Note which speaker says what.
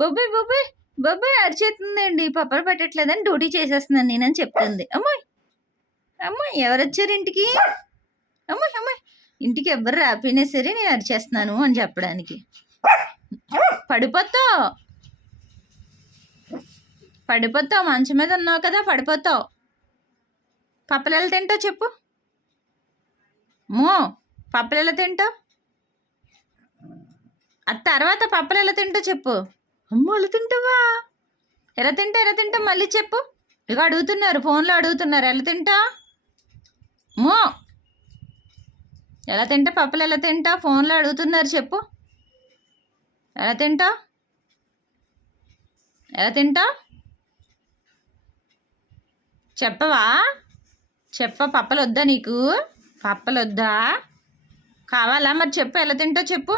Speaker 1: బొబ్బాయి బొబ్బాయి బొబ్బాయి అరిచేస్తుందండి పప్పలు పెట్టట్లేదని duty చేసేస్తున్నాను నేనని చెప్తుంది. అమ్మాయి అమ్మాయి ఎవరు వచ్చారు ఇంటికి? అమ్మాయి అమ్మాయి ఇంటికి ఎవరు రాపోయినా సరే నేను అరిచేస్తున్నాను అని చెప్పడానికి. పడిపోతావు. పడిపోతావు. మంచం మీద ఉన్నావు కదా పడిపోతావు. పప్పలు ఎలా తింటావు చెప్పు. మో పప్పలు ఎలా తింటావు? ఆ తర్వాత పప్పలు ఎలా తింటావు చెప్పు. అమ్మో అలా తింటావా? ఎలా తింటా ఎలా తింటావు మళ్ళీ చెప్పు. ఇక అడుగుతున్నారు ఫోన్లో అడుగుతున్నారు. ఎలా తింటా? మో ఎలా తింటా? పప్పులు ఎలా తింటా? ఫోన్లో అడుగుతున్నారు చెప్పు. ఎలా తింటా? ఎలా తింటా? చెప్పవా? చెప్ప పప్పలు వద్దా నీకు? పప్పలు వద్దా కావాలా? మరి చెప్పు ఎలా తింటావు చెప్పు.